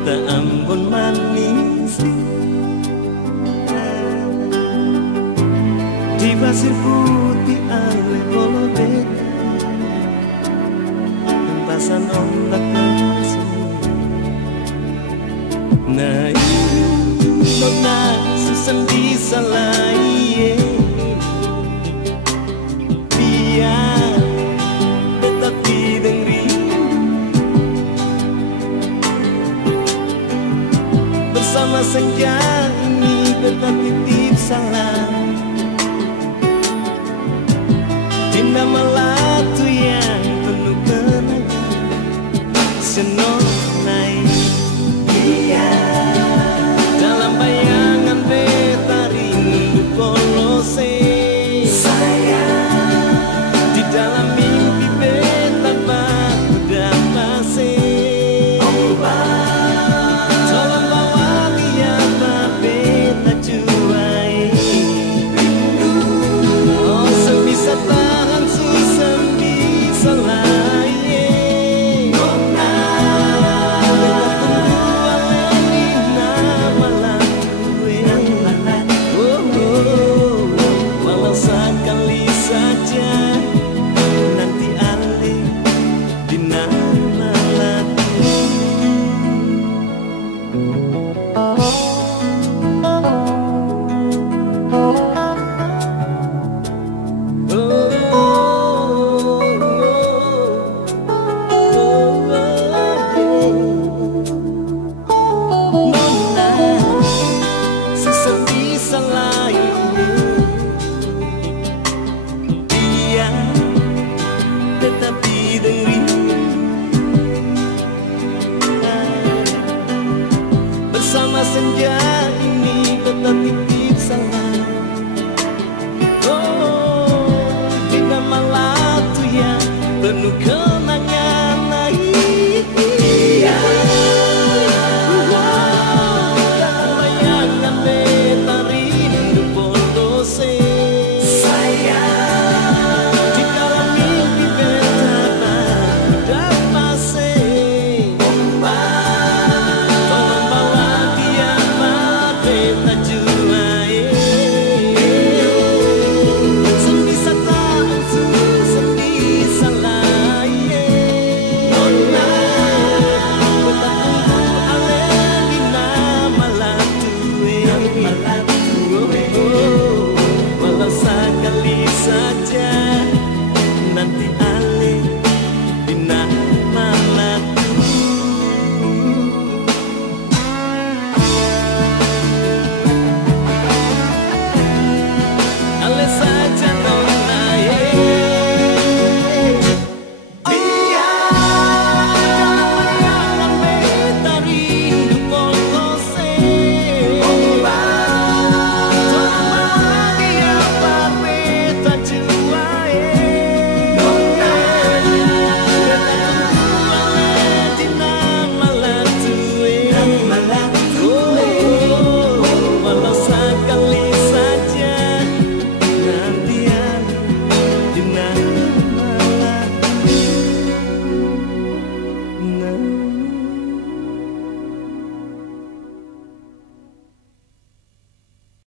tak ambon manis di pasir putih ale polo beta tempasan ombak langsung nah nona susan bisa lain biar tetap didengar bersama senja ini tetap titip salam Dinda Melatu yang penuh kenangan senonai iya dalam bayangan beta rindu kolose sayang di dalam mimpi beta baku dapat se tolong bawa dia beta juai oh sebisa tahan susah bisa lain nona beta tunggu aleni nama lakuwe walau sekali saja nanti ale di nama laku nona sesepi selain dia tetap didengar bersama senja ini tetap